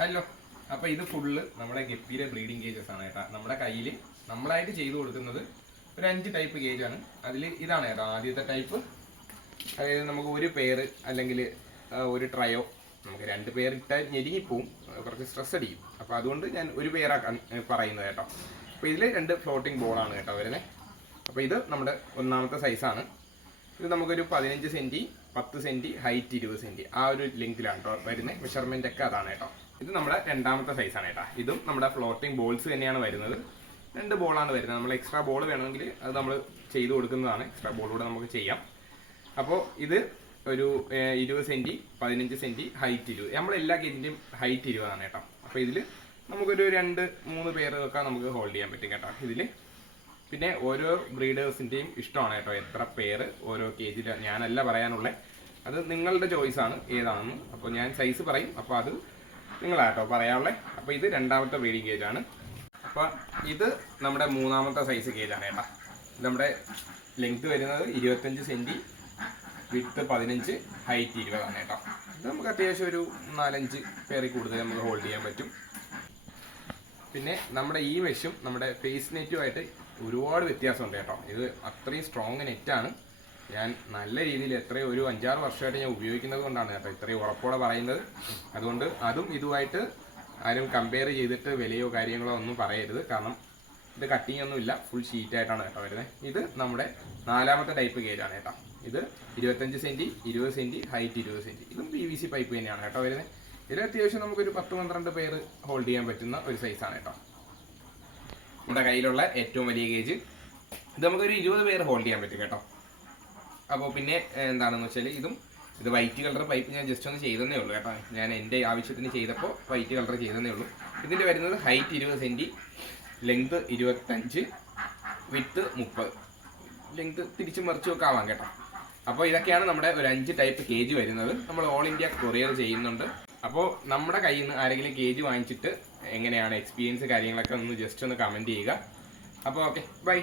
Hello. അപ്പോൾ ഇത് full നമ്മുടെ ഗപ്പിയുടെ ബ്രീഡിംഗ് കേജസ് ആണ് കേട്ടോ. നമ്മുടെ കയ്യിൽ നമ്മളായിട്ട് ചെയ്തു കൊടുക്കുന്നത് ഒരു 5 ടൈപ്പ് കേജ് ആണ്. അതിൽ ഇതാണ് കേട്ടോ ആദ്യത്തെ ടൈപ്പ്. അതായത് നമുക്ക് ഒരു പേര് അല്ലെങ്കിൽ ഒരു ട്രയോ, നമുക്ക് 2 പേർ ഇട്ടാൽ ഞെരുങ്ങിപ്പോവും, കുറച്ച് സ്ട്രെസ് അടിക്കും. അപ്പോൾ അതുകൊണ്ട് ഞാൻ ഒരു പേരാക്കാൻ പറയുന്നത് കേട്ടോ. അപ്പോൾ ഇതിൽ 2 ഫ്ലോട്ടിംഗ് ബോളാണ് കേട്ടോ വരുന്നത്. അപ്പോൾ ഇത് നമ്മുടെ ഒന്നാമത്തെ സൈസാണ്. ഇത് നമുക്കൊരു 15 സെൻറ്റി, 10 സെൻറ്റി, ഹൈറ്റ് 20 സെൻറ്റി, ആ ഒരു ലെങ്തിലാണ് കേട്ടോ വരുന്നത്. മെഷർമെൻ്റ് ഒക്കെ അതാണ് കേട്ടോ. ഇത് നമ്മുടെ രണ്ടാമത്തെ സൈസാണ് കേട്ടോ. ഇതും നമ്മുടെ ഫ്ലോട്ടിംഗ് ബോൾസ് തന്നെയാണ് വരുന്നത്. 2 ബോളാണ് വരുന്നത്. നമ്മൾ എക്സ്ട്രാ ബോൾ വേണമെങ്കിൽ അത് നമ്മൾ ചെയ്ത് കൊടുക്കുന്നതാണ്. എക്സ്ട്രാ ബോളൂടെ നമുക്ക് ചെയ്യാം. അപ്പോൾ ഇത് ഒരു 20 സെൻറ്റി, 15 സെൻറ്റി, ഹൈറ്റ് 20. നമ്മളെല്ലാ കേജിൻ്റെയും ഹൈറ്റ് 20 ആണ് കേട്ടോ. അപ്പോൾ ഇതിൽ നമുക്കൊരു 2-3 പേരൊക്കെ നമുക്ക് ഹോൾഡ് ചെയ്യാൻ പറ്റും കേട്ടോ ഇതിൽ. പിന്നെ ഓരോ ബ്രീഡേഴ്സിൻ്റെയും ഇഷ്ടമാണ് കേട്ടോ എത്ര പേര് ഓരോ കേജിൽ. ഞാനല്ല പറയാനുള്ളത്, അത് നിങ്ങളുടെ ചോയ്സാണ് ഏതാണെന്ന്. അപ്പോൾ ഞാൻ സൈസ് പറയും, അപ്പോൾ അത് നിങ്ങളാട്ടോ പറയാനുള്ളത്. അപ്പോൾ ഇത് രണ്ടാമത്തെ ബ്രീഡിംഗ് കേജാണ്. അപ്പോൾ ഇത് നമ്മുടെ മൂന്നാമത്തെ സൈസ് കേജാണ് കേട്ടോ. ഇത് നമ്മുടെ ലെങ്ത് വരുന്നത് 25 സെൻറ്റി, വിഡ്ത്ത് 15, ഹൈറ്റ് 20 ആണ് കേട്ടോ. ഇത് നമുക്ക് അത്യാവശ്യം ഒരു 4-5 പേരിൽ കൂടുതൽ നമുക്ക് ഹോൾഡ് ചെയ്യാൻ പറ്റും. പിന്നെ നമ്മുടെ ഈ മെഷും നമ്മുടെ ഫേസ് നെറ്റുമായിട്ട് ഒരുപാട് വ്യത്യാസമുണ്ട് കേട്ടോ. ഇത് അത്രയും സ്ട്രോങ് നെറ്റാണ്. ഞാൻ നല്ല രീതിയിൽ ഒരു 5-6 വർഷമായിട്ട് ഞാൻ ഉപയോഗിക്കുന്നത് കൊണ്ടാണ് കേട്ടോ ഇത്രയും ഉറപ്പോടെ പറയുന്നത്. അതുകൊണ്ട് അതും ഇതുമായിട്ട് ആരും കമ്പയർ ചെയ്തിട്ട് വിലയോ കാര്യങ്ങളോ ഒന്നും പറയരുത്. കാരണം ഇത് കട്ടിങ് ഒന്നും ഇല്ല, ഫുൾ ഷീറ്റായിട്ടാണ് കേട്ടോ വരുന്നത്. ഇത് നമ്മുടെ 4ാമത്തെ ടൈപ്പ് കേജാണ് കേട്ടോ. ഇത് 25 സെൻറ്റി, 20 സെൻറ്റി, ഹൈറ്റ് 20 സെൻറ്റി. ഇതും PVC പൈപ്പ് തന്നെയാണ് കേട്ടോ വരുന്നത്. ഇതിൽ അത്യാവശ്യം നമുക്കൊരു 10-12 പേര് ഹോൾഡ് ചെയ്യാൻ പറ്റുന്ന ഒരു സൈസാണ് കേട്ടോ. നമ്മുടെ കയ്യിലുള്ള ഏറ്റവും വലിയ കേജ്. ഇത് നമുക്കൊരു 20 പേര് ഹോൾഡ് ചെയ്യാൻ പറ്റും കേട്ടോ. അപ്പോൾ പിന്നെ എന്താണെന്ന് വെച്ചാൽ ഇത് വൈറ്റ് കളർ പൈപ്പ് ഞാൻ ജസ്റ്റ് ഒന്ന് ചെയ്തതേ ഉള്ളൂ കേട്ടോ. ഞാൻ എൻ്റെ ആവശ്യത്തിന് ചെയ്തപ്പോൾ വൈറ്റ് കളർ ചെയ്തതേ ഉള്ളൂ. ഇതിൻ്റെ വരുന്നത് height 20 senti, length 25, width 30. Length തിരിച്ചും മറിച്ചും ഒക്കെ ആവാം കേട്ടോ. അപ്പോൾ ഇതൊക്കെയാണ് നമ്മുടെ ഒരു 5 ടൈപ്പ് കേജ് വരുന്നത്. നമ്മൾ ഓൾ ഇന്ത്യ കൊറിയർ ചെയ്യുന്നുണ്ട്. അപ്പോൾ നമ്മുടെ കയ്യിൽ നിന്ന് ആരെങ്കിലും കേജ് വാങ്ങിച്ചിട്ട് എങ്ങനെയാണ് എക്സ്പീരിയൻസ് കാര്യങ്ങളൊക്കെ ഒന്ന് ജസ്റ്റ് ഒന്ന് കമൻറ്റ് ചെയ്യുക. അപ്പോൾ ഓക്കെ, ബൈ.